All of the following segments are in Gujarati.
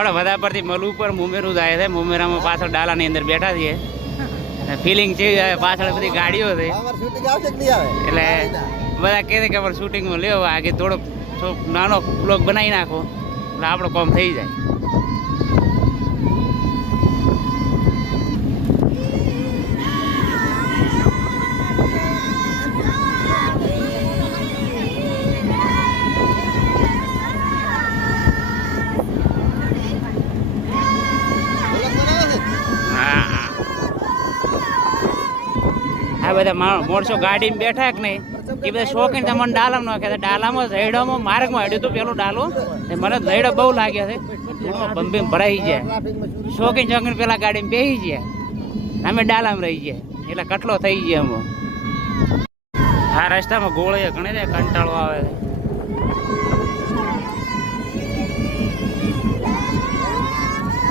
આપણે બધા પરથી મલુ ઉપર મુમેરું જાય છે. મુમેરામાં પાછળ ડાલાની અંદર બેઠા છીએ. ફિલિંગ છે પાછળ બધી ગાડીઓ છે એટલે બધા કહે છે કે અમારે શૂટિંગમાં લેવો આગે થોડોક નાનો બ્લોગ બનાવી નાખો એટલે આપણો કામ થઈ જાય. આ બધા માણસો ગાડીમાં બેઠા કે નહીં એ બધા શોખીન તમને ડાલામાં નાખ્યા હતા. ડાલામાં ઝૈડામાં માર્ગમાં હેડ્યું હતું પેલું ડાલું મને ઝૈડો બહુ લાગ્યા છે. બંબી ભરાઈ જાય શોખીન પેલા ગાડીમાં બેસી ગયા અમે ડાલામાં રહી ગયા એટલે કટલો થઈ ગયા અમે. આ રસ્તામાં ગોળીએ ઘણી દે કંટાળો આવે છે.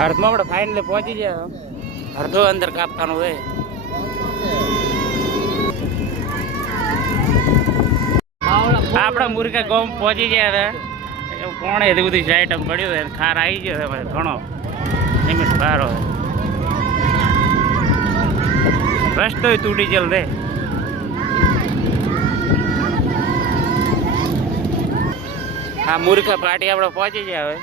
અર્ધમાં આપણે ફાઇનલી પહોંચી ગયા. અડધો અંદર કાપવાનું હોય. આપણા મુર્ગા ગામ પહોંચી ગયા હતા. કોણે એટલી બધી આઈટમ પડ્યું છે ખાર આવી ગયો છે ઘણો લિમિટ બહાર હોય. રસ્તો તૂટી જલ દે. હા મુર્ગા પાર્ટી આપણે પહોંચી ગયા હવે.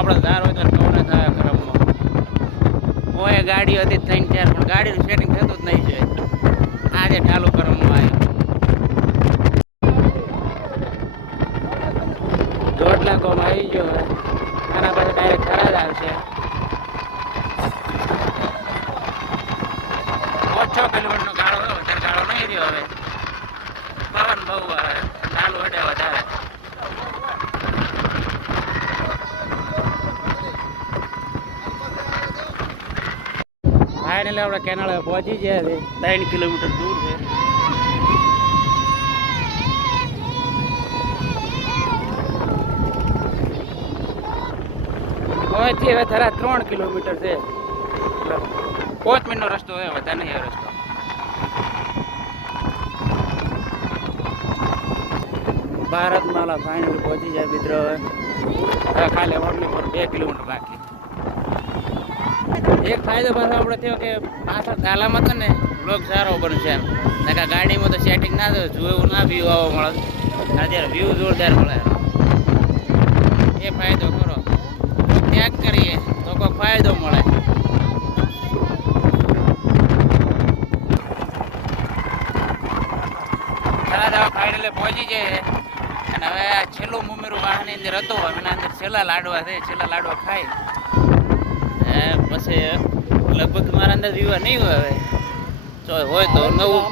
આપણે ધાર હોય તો કવને થાય ક્રમમાં કોઈ ગાડી હતી 3-4 પણ ગાડીનું સેટિંગ થતું જ નહીં છે. આજે ચાલુ ક્રમમાં આવ્યું જોટલા કોમ આવી ગયો હવે. આના પાસે ડાયરેક્ટ ખરા જ આવશે. 5-6 કિલોમીટરનો ગાળો હોય વધારે ગાળો નહીં રહ્યો હવે. પવન બહુ આવે ચાલુ અડે વધારે. ફાઇનલી આપણે કેનાલ પહોંચી ગયા છે. 3 કિલોમીટર દૂર છે. અહીંથી હવે થરા 3 કિલોમીટર છે. 5 મિનિટનો રસ્તો હોય વધારે નહીં એ રસ્તો. ભારતમાલા ફાઇનલી પહોંચી જાય મિત્રો. હવે ખાલી ઓનલી પર 2 કિલોમીટર બાકી. એક ફાયદો પાછો આપણે થયો કે પાછળ ડાલામાં તો ને બ્લોગ સારો બનશે એમ. નકા ગાડીમાં તો સેટિંગ ના થયું જોયું ના વ્યૂ આવો મળે. અત્યારે વ્યૂ જોરદાર મળે. એ ફાયદો કરો ત્યાગ કરીએ તો કોઈ ફાયદો મળે. ફાઇનલી પહોંચી જાય અને હવે આ છેલ્લું મુમેરું વાહનની અંદર હતો. એના અંદર છેલ્લા લાડવા છે. છેલ્લા લાડવા ખાઈ પછી લગભગ મારા અંદર વિવાહ નહીં હોય હવે. હોય તો નવું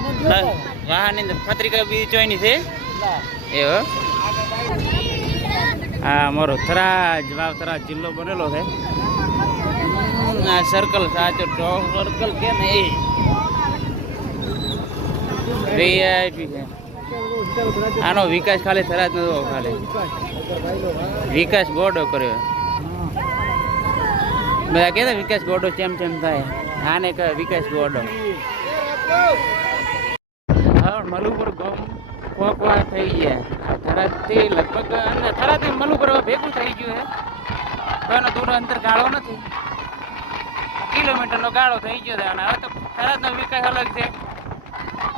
વાહનની અંદર પત્રિકા બી ચોઈની છે એ હા અમારો થરાજ વાવથરા જિલ્લો બનેલો છે. આ સર્કલ સાચો સર્કલ કે ને એ વીઆઈપી છે. આનો વિકાસ ખાલી થરાજ નતો ખાલી વિકાસ ગોડો કર્યો. બધા કહેતા વિકાસ ગોડો ચેમ થાય. આને કહે વિકાસ ગોડો. હા મલુપુર ગામ કોકવા થઈ ગયા. થરાદથી લગભગ થરાદથી મલુપુર ભેગું થઈ ગયું છે. કોઈનો દૂર અંતર ગાળો નથી. કિલોમીટરનો ગાળો થઈ ગયો છે. અને હવે તો થરાદનો વિકાસ અલગ છે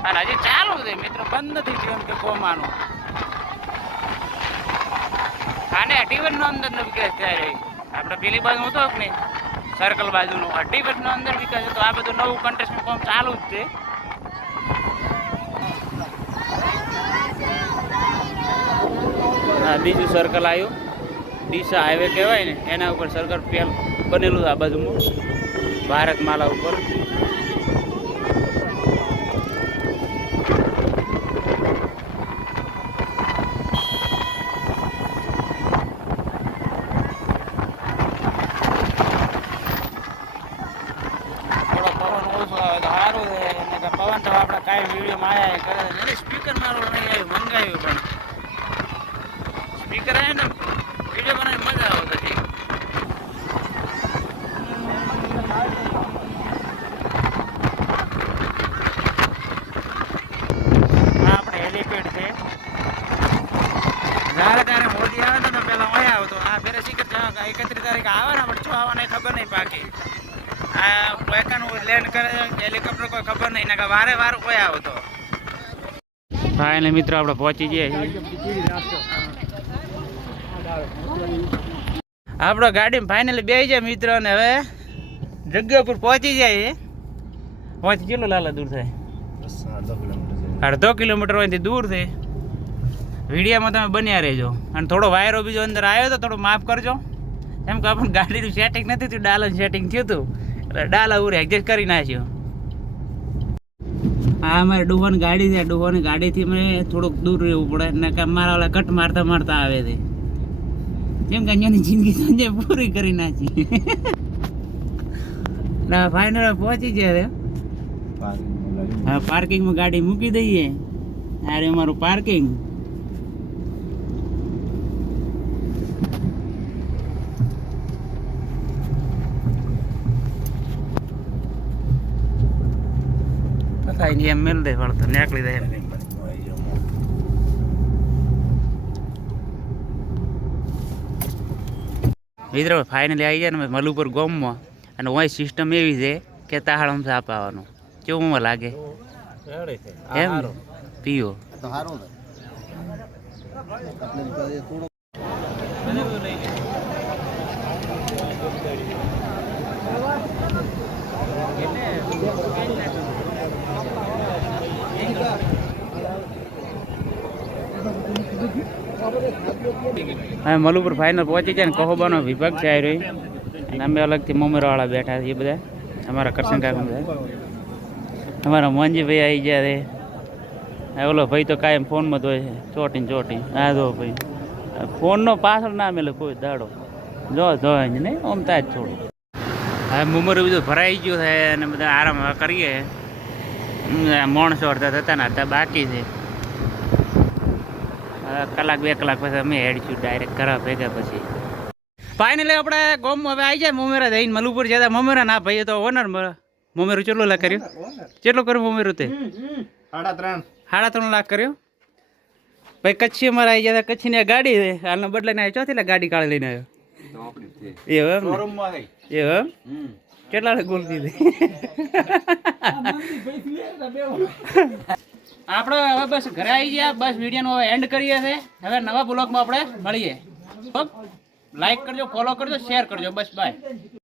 અને હજી ચાલુ છે મિત્રો. બંધ નથી થયું કે કોમાનું. આને ટીવનનો અંદરનો વિકાસ થાય. આપણે પેલી બાજુ હતો કે નહીં સર્કલ બાજુનો અઢીવટનો અંદર વિકાસ હતો. આ બધું નવું કન્સ્ટ્રક્શન કામ ચાલુ જ છે. હા બીજું સર્કલ આવ્યું ડીસા હાઈવે કહેવાય ને એના ઉપર સર્કલ બનેલું આ બાજુમાં ભારતમાલા ઉપર. તો આપણે કાંઈ વિડીયોમાં આવ્યા કરે એટલે સ્પીકર મારું નહીં આવ્યું મંગાવ્યું પણ સ્પીકર આવે ને વિડીયો બનાવી મજા આવે પછી આપણે હેલીપેડ છે જ્યારે ત્યારે મોદી આવે ને તો પેલા અહીંયા આવતો આ ફેરે શીખર 31 તારીખે આવે ને પણ શું આવવાને ખબર નહીં પાકી આ એકાનું લેન્ડ કરે હેલિકોપ્ટર કોઈ ખબર નહીં ને વારે વાર કોઈ આવતો ફાઇનલી મિત્રો આપણે પહોંચી ગયા આપણો ગાડીમાં ફાઇનલી બેસી જાય મિત્રો ને હવે જગ્યા ઉપર પહોંચી જાય પહોંચી કેટલો લાલા દૂર થાય 1.5 કિલોમીટર હોય દૂર છે વિડીયામાં તમે બન્યા રહેજો અને થોડો વાયરો બીજો અંદર આવ્યો તો થોડું માફ કરજો એમ કે આપણને ગાડીનું સેટિંગ નથી થયું ડાલાનું સેટિંગ થયું હતું એટલે ડાલા ઉરે એડજસ્ટ કરી નાખ્યો આ અમારે ડુહોની ગાડી છે ડુહોની ગાડીથી મને થોડુંક દૂર રહેવું પડે ને કે મારા ઓલા કટ મારતા મારતા આવે છે કેમ કે અહીંયાની જિંદગી સંજય પૂરી કરી નાખી ના ફાઇનલ પહોંચી ગયા હા પાર્કિંગમાં ગાડી મૂકી દઈએ અરે અમારું પાર્કિંગ એમ મેલ દે વળતો નીકળી દે મિત્રો ફાઇનલી આવી જાય ને મલુપુર ગામમાં અને હોય સિસ્ટમ એવી છે કે તાહાળમ સાપ આવવાનું કેવું લાગે એમ પીઓ હા મલુપુર ફાઇનલ પહોંચી જાય ને કહોબાનો વિભાગ છે આવી રહ્યો અને અમે અલગથી મમરાવાળા બેઠા છીએ બધા અમારા કરશન કાકા બધા અમારા મોંજીભાઈ આવી ગયા છે ઓલો ભાઈ તો કાયમ ફોનમાં તો ચોટી હા જો ભાઈ ફોનનો પાછળ ના મેલે કોઈ દાડો જો નહીં ઓમ તાજ થોડું હવે મુમરું બધું ભરાઈ ગયું છે અને બધા આરામ કરીએ માણસો અડધા થતા ને અડધા બાકી છે કલાક 2 કલાક પછી અમે હેડીશું ડાયરેક્ટ ઘરા ભેગા પછી ફાઇનલી આપણે ગોમમાં હવે આવી જાય મોમેરા જઈને મલુપુર જતા મોમેરા ના ભાઈ તો ઓનર મોમેરું કેટલો લાખ કર્યું કેટલો કર્યું મોમેરું તે 3.5 લાખ કર્યો ભાઈ કચ્છી અમારે આવી ગયા કચ્છીની ગાડી છે હાલનો બદલાઈને આવ્યો ચોથી ગાડી કાઢી લઈને આવ્યો એવું કેટલા ગોલ દીધી આપણે હવે બસ ઘરે આવી ગયા બસ વિડીયોનો એન્ડ કરીએ છીએ હવે નવા બ્લોગમાં આપણે મળીએ લાઈક કરજો ફોલો કરજો શેર કરજો બસ બાય